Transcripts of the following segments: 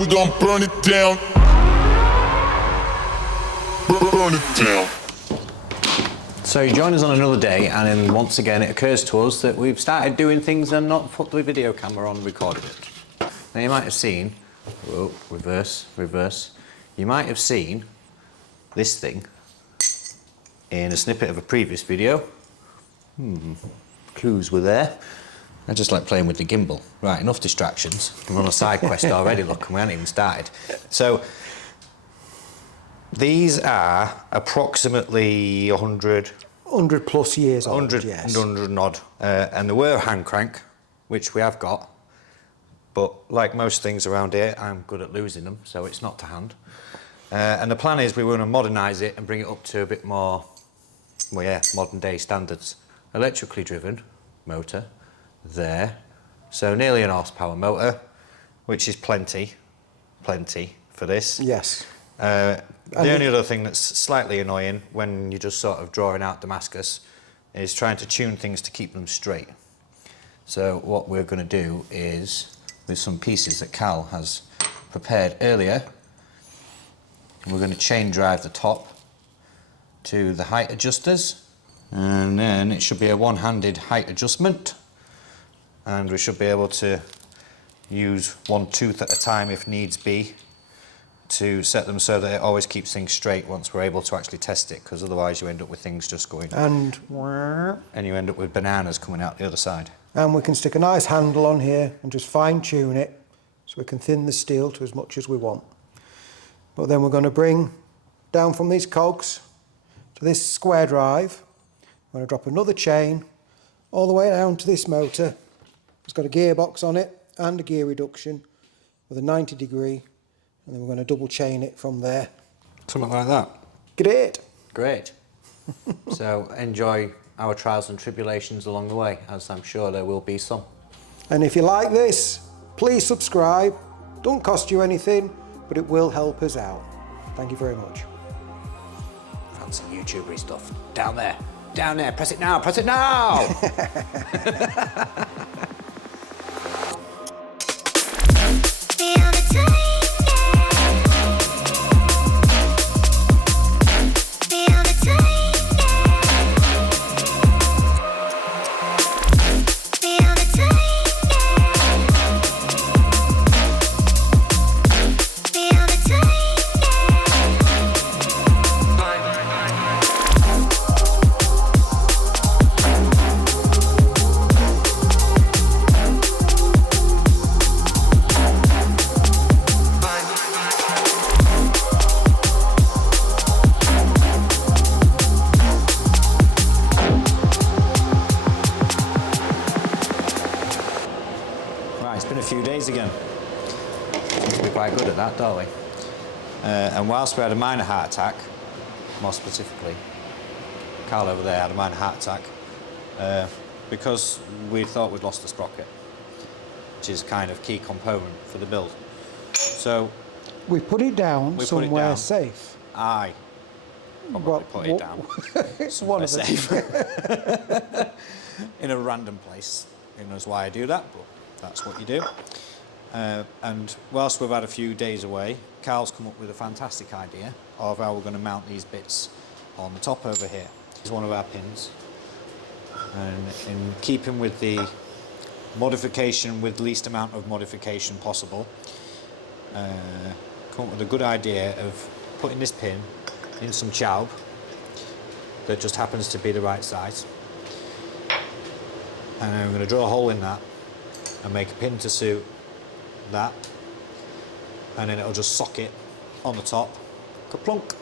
we gon' burn it down. Burn it down. So you join us on another day, and then once again it occurs to us that we've started doing things and not put the video camera on and recorded it. Now you might have seen, whoa, reverse, you might have seen this thing in a snippet of a previous video. Clues were there. I just like playing with the gimbal. Right, enough distractions. We're on a side quest already, look, and we haven't even started. So, these are approximately 100 plus years old, 100, yes. 100 and odd. And there were a hand crank, which we have got. But like most things around here, I'm good at losing them, so it's not to hand. And the plan is we want to modernise it and bring it up to a bit more, well, yeah, modern day standards. Electrically driven motor there, so nearly an horsepower motor, which is plenty for this. Yes. The only other thing that's slightly annoying when you're just sort of drawing out Damascus is trying to tune things to keep them straight. So what we're going to do is, with some pieces that Cal has prepared earlier, we're going to chain drive the top to the height adjusters, and then it should be a one-handed height adjustment, and we should be able to use one tooth at a time if needs be to set them so that it always keeps things straight once we're able to actually test it, because otherwise you end up with things just going and you end up with bananas coming out the other side. And we can stick a nice handle on here and just fine tune it so we can thin the steel to as much as we want. But then we're going to bring down from these cogs to this square drive. I'm going to drop another chain all the way down to this motor. It's got a gearbox on it and a gear reduction with a 90 degree, and then we're going to double chain it from there. Something like that. Great. Great. So enjoy our trials and tribulations along the way, as I'm sure there will be some. And if you like this, please subscribe. Don't cost you anything, but it will help us out. Thank you very much. Fancy YouTubery stuff. Down there, press it now, press it now! Few days again. Seems to be quite good at that, don't we? And whilst we had a minor heart attack, more specifically, Carl over there had a minor heart attack because we thought we'd lost the sprocket, which is kind of key component for the build. So we put it down somewhere safe. Aye. Probably put it down. It's one of safe. In a random place. Who knows why I do that, but that's what you do. And whilst we've had a few days away, Carl's come up with a fantastic idea of how we're going to mount these bits on the top over here. Here's one of our pins. And in keeping with the modification with least amount of modification possible, come up with a good idea of putting this pin in some chaub that just happens to be the right size. And I'm going to draw a hole in that and make a pin to suit that, and then it'll just socket on the top, ka-plunk.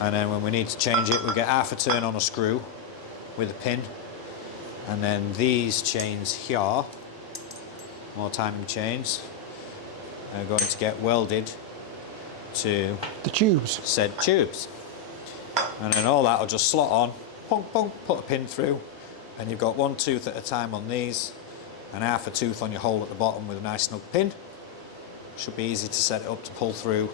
And then when we need to change it, we get half a turn on a screw with a pin, and then these chains here, more timing chains, are going to get welded to the tubes. Said tubes. And then all that will just slot on, punk, punk, put a pin through, and you've got one tooth at a time on these, and half a tooth on your hole at the bottom with a nice snug pin. Should be easy to set it up to pull through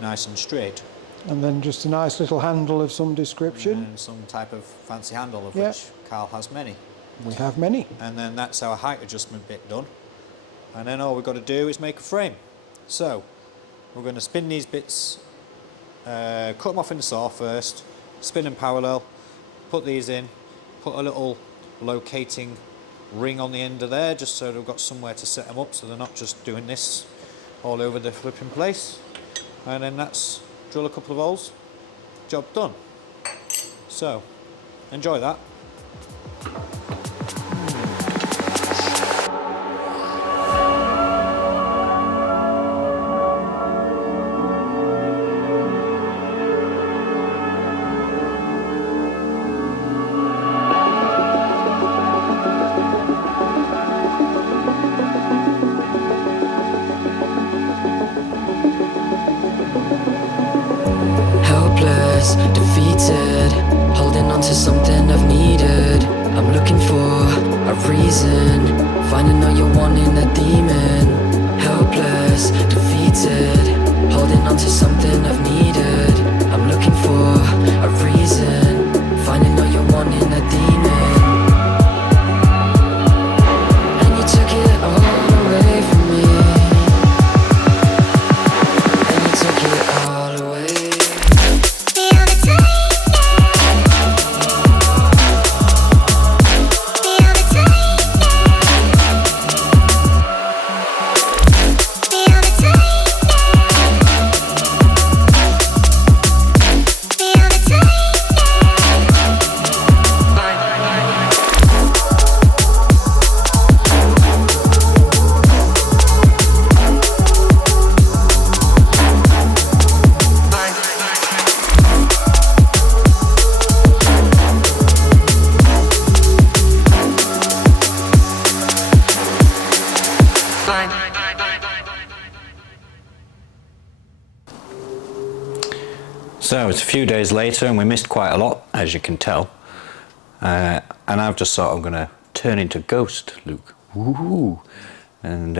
nice and straight. And then just a nice little handle of some description. And some type of fancy handle, of which Carl has many. We have many. And then that's our height adjustment bit done. And then all we've got to do is make a frame. So we're going to spin these bits, cut them off in the saw first, spin them parallel, put these in, put a little locating ring on the end of there just so they've got somewhere to set them up so they're not just doing this all over the flipping place. And then that's drill a couple of holes, job done. So enjoy that. Helpless, defeated, holding on to something I've needed. I'm looking for a reason, finding all you're wanting, a demon. Helpless, defeated, holding on to something I've needed. I'm looking for a reason, finding all you're wanting, a demon. And you took it all away from me, and you took it all away. So it's a few days later and we missed quite a lot, as you can tell. And I've just thought I'm going to turn into Ghost, Luke. Woohoo! And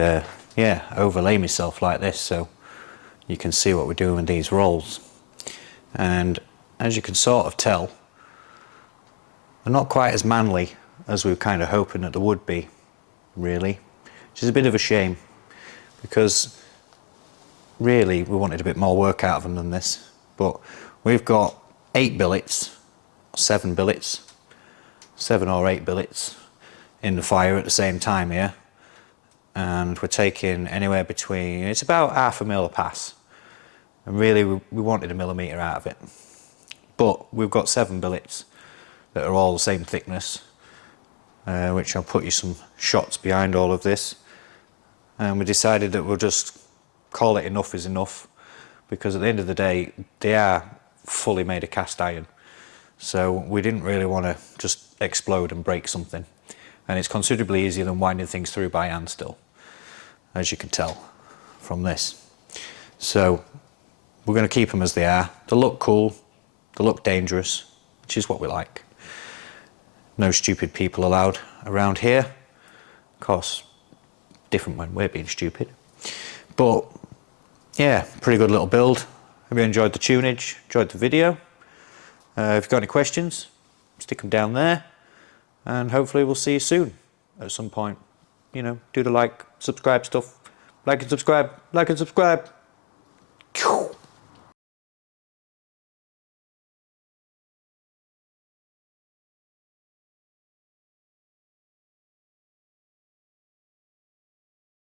yeah, overlay myself like this so you can see what we're doing with these rolls. And as you can sort of tell, they're not quite as manly as we were kind of hoping that they would be, really. Which is a bit of a shame, because really we wanted a bit more work out of them than this. But we've got 8 billets, 7 billets, 7 or 8 billets in the fire at the same time here. And we're taking anywhere between, it's about 1/2 mil a pass. And really we wanted a millimetre out of it. But we've got 7 billets that are all the same thickness, which I'll put you some shots behind all of this. And we decided that we'll just call it enough is enough, because at the end of the day they are fully made of cast iron, so we didn't really want to just explode and break something. And it's considerably easier than winding things through by hand still, as you can tell from this. So we're going to keep them as they are. They look cool, they look dangerous, which is what we like. No stupid people allowed around here. Of course, different when we're being stupid. But yeah, pretty good little build. Hope you enjoyed the tunage, enjoyed the video. If you've got any questions, stick them down there. And hopefully we'll see you soon at some point. You know, do the like, subscribe stuff. Like and subscribe, like and subscribe.